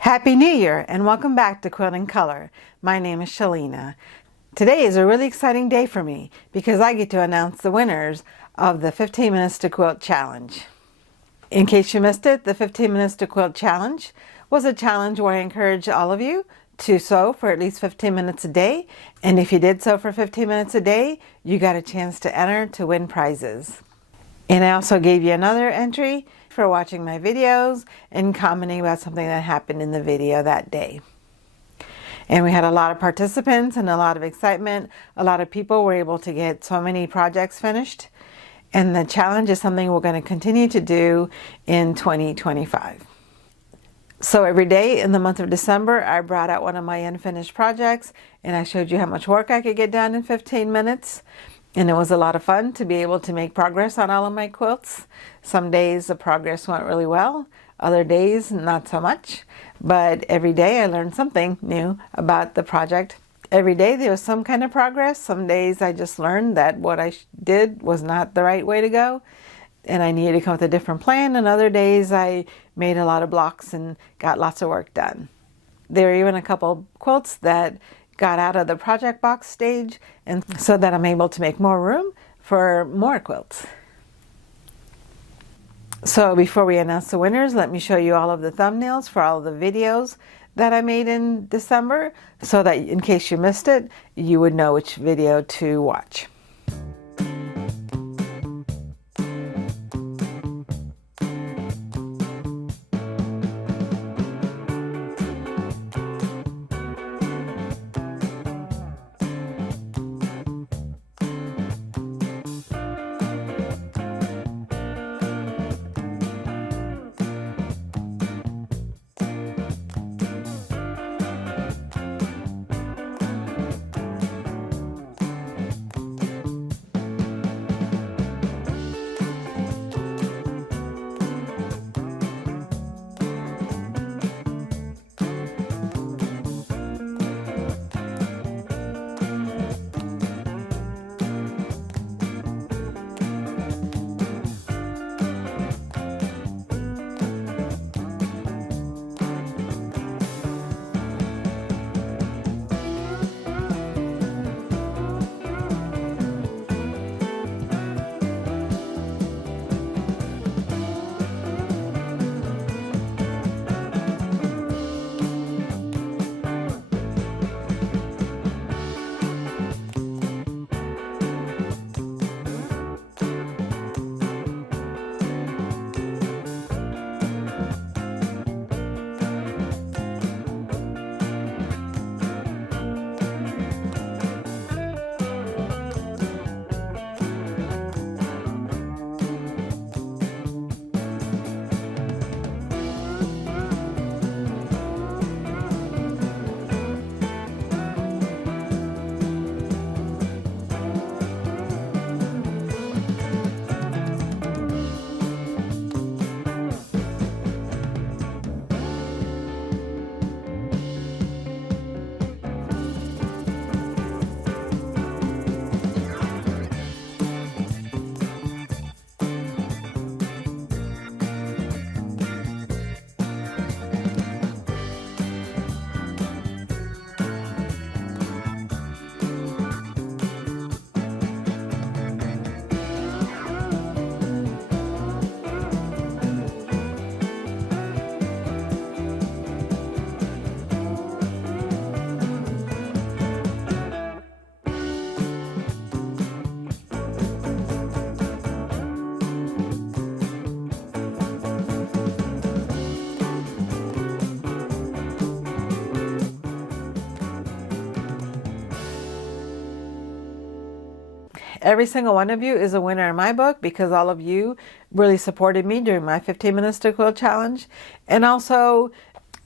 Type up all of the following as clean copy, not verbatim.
Happy New Year and welcome back to Quilt in Color. My name is Shalina. Today is a really exciting day for me because I get to announce the winners of the 15 Minutes to Quilt Challenge. In case you missed it, the 15 Minutes to Quilt Challenge was a challenge where I encouraged all of you to sew for at least 15 minutes a day. And if you did sew for 15 minutes a day, you got a chance to enter to win prizes. And I also gave you another entry for watching my videos and commenting about something that happened in the video that day. And we had a lot of participants and a lot of excitement. A lot of people were able to get so many projects finished. And the challenge is something we're going to continue to do in 2025. So every day in the month of December, I brought out one of my unfinished projects and I showed you how much work I could get done in 15 minutes. And it was a lot of fun to be able to make progress on all of my quilts. Some days the progress went really well, other days not so much. But every day I learned something new about the project. Every day there was some kind of progress. Some days I just learned that what I did was not the right way to go and I needed to come up with a different plan. And other days I made a lot of blocks and got lots of work done. There were even a couple quilts that got out of the project box stage, and so that I'm able to make more room for more quilts. So before we announce the winners, let me show you all of the thumbnails for all of the videos that I made in December, so that in case you missed it, you would know which video to watch. Every single one of you is a winner in my book because all of you really supported me during my 15 Minutes to Quilt Challenge, and also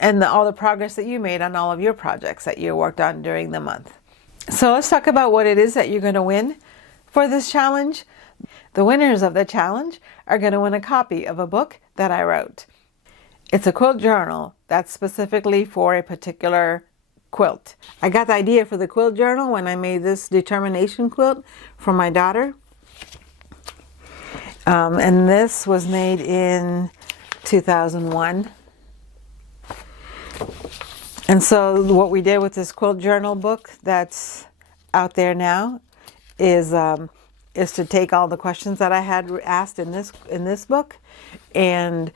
all the progress that you made on all of your projects that you worked on during the month. So let's talk about what it is that you're going to win for this challenge. The winners of the challenge are going to win a copy of a book that I wrote. It's a quilt journal that's specifically for a particular quilt. I got the idea for the quilt journal when I made this determination quilt for my daughter. And this was made in 2001. And so what we did with this quilt journal book that's out there now is to take all the questions that I had asked in this book and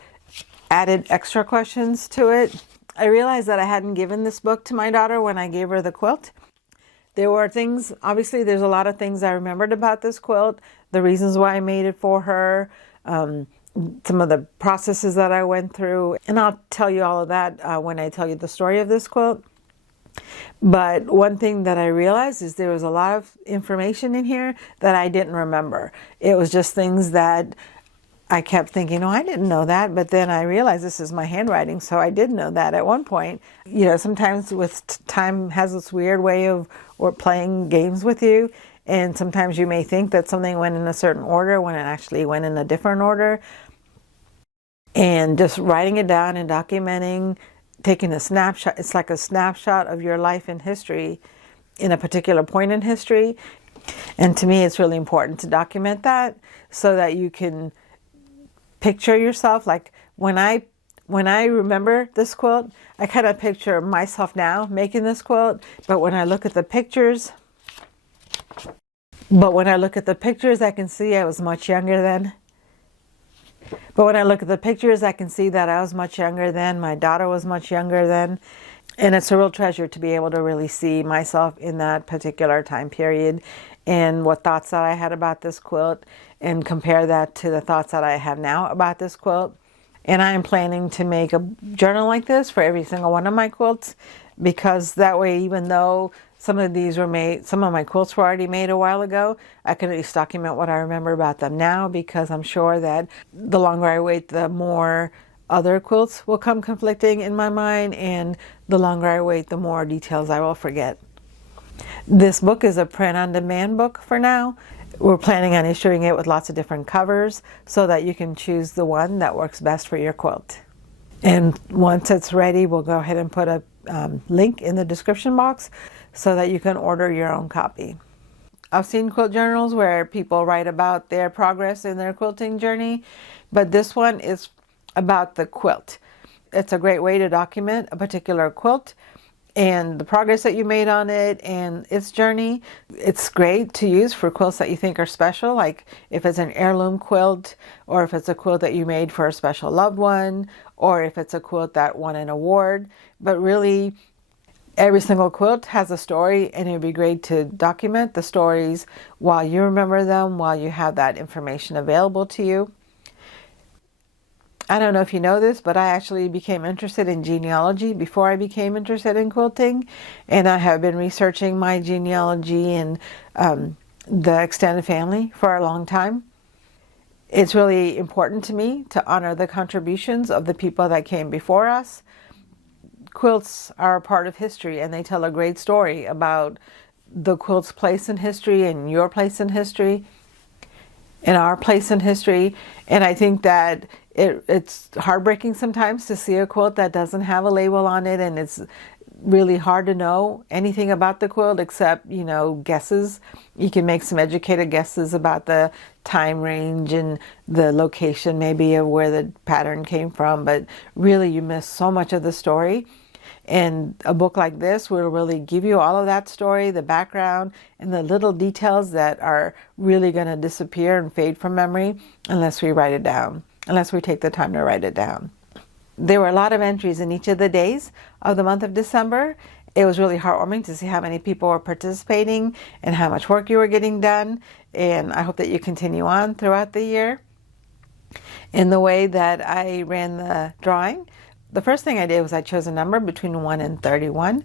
added extra questions to it. I realized that I hadn't given this book to my daughter when I gave her the quilt. There were things, obviously there's a lot of things I remembered about this quilt, the reasons why I made it for her, some of the processes that I went through, and I'll tell you all of that when I tell you the story of this quilt. But one thing that I realized is there was a lot of information in here that I didn't remember. It was just things that I kept thinking, oh, I didn't know that. But then I realized this is my handwriting, so I did know that at one point. You know, sometimes with time has this weird way of playing games with you. And sometimes you may think that something went in a certain order when it actually went in a different order. And just writing it down and documenting, taking a snapshot, it's like a snapshot of your life in history in a particular point in history. And to me, it's really important to document that so that you can picture yourself. Like when I remember this quilt, I kind of picture myself now making this quilt. But when I look at the pictures, I can see I was much younger then. But when I look at the pictures, I can see that I was much younger then. My daughter was much younger then. And it's a real treasure to be able to really see myself in that particular time period and what thoughts that I had about this quilt and compare that to the thoughts that I have now about this quilt. And I am planning to make a journal like this for every single one of my quilts, because that way, even though some of my quilts were already made a while ago, I can at least document what I remember about them now, because I'm sure that the longer I wait, the more other quilts will come conflicting in my mind, and the longer I wait, the more details I will forget. This book is a print-on-demand book for now. We're planning on issuing it with lots of different covers so that you can choose the one that works best for your quilt. And once it's ready, we'll go ahead and put a link in the description box so that you can order your own copy. I've seen quilt journals where people write about their progress in their quilting journey, but this one is about the quilt. It's a great way to document a particular quilt and the progress that you made on it and its journey. It's great to use for quilts that you think are special, like if it's an heirloom quilt, or if it's a quilt that you made for a special loved one, or if it's a quilt that won an award. But really, every single quilt has a story, and it would be great to document the stories while you remember them, while you have that information available to you. I don't know if you know this, but I actually became interested in genealogy before I became interested in quilting. And I have been researching my genealogy and the extended family for a long time. It's really important to me to honor the contributions of the people that came before us. Quilts are a part of history, and they tell a great story about the quilt's place in history and your place in history and our place in history. And I think that it's heartbreaking sometimes to see a quilt that doesn't have a label on it, and it's really hard to know anything about the quilt except, guesses. You can make some educated guesses about the time range and the location maybe of where the pattern came from, but really you miss so much of the story. And a book like this will really give you all of that story, the background, and the little details that are really going to disappear and fade from memory unless we write it down, unless we take the time to write it down. There were a lot of entries in each of the days of the month of December. It was really heartwarming to see how many people were participating and how much work you were getting done. And I hope that you continue on throughout the year. In the way that I ran the drawing, the first thing I did was I chose a number between 1 and 31.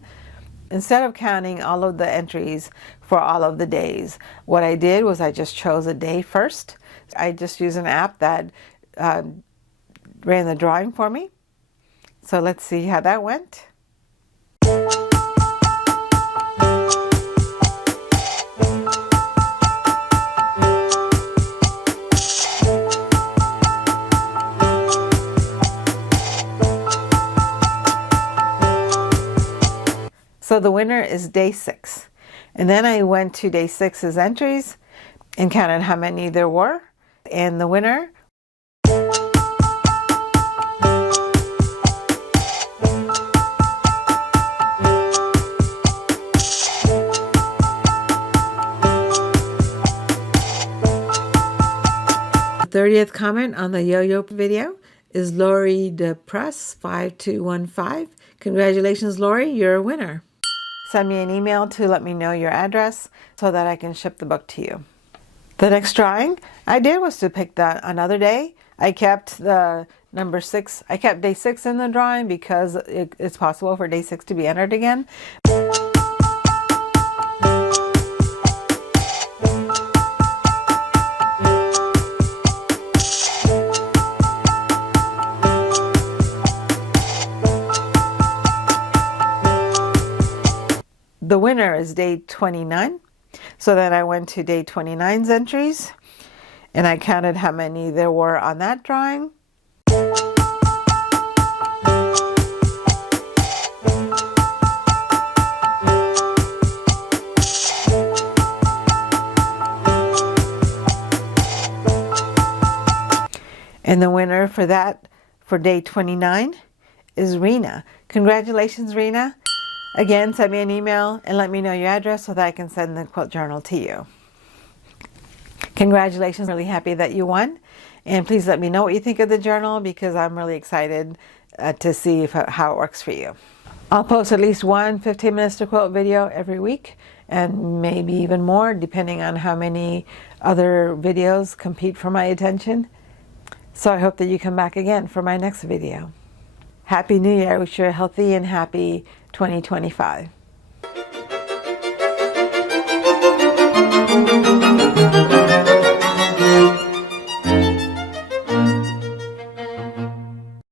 Instead of counting all of the entries for all of the days, what I did was I just chose a day first. I just used an app that ran the drawing for me. So let's see how that went. So the winner is day 6. And then I went to day 6's entries and counted how many there were. And the winner 30th comment on the yo-yo video is Lori DePress 5215. Congratulations, Lori, you're a winner. Send me an email to let me know your address so that I can ship the book to you. The next drawing I did was to pick another day. I kept the number 6. I kept day 6 in the drawing because it's possible for day 6 to be entered again. The winner is day 29. So then I went to day 29's entries and I counted how many there were on that drawing. And the winner for that, for day 29, is Rena. Congratulations, Rena. Again, send me an email and let me know your address so that I can send the quilt journal to you. Congratulations, really happy that you won. And please let me know what you think of the journal because I'm really excited to see how it works for you. I'll post at least one 15 minutes to quilt video every week and maybe even more depending on how many other videos compete for my attention. So I hope that you come back again for my next video. Happy New Year. I wish you a healthy and happy 2025.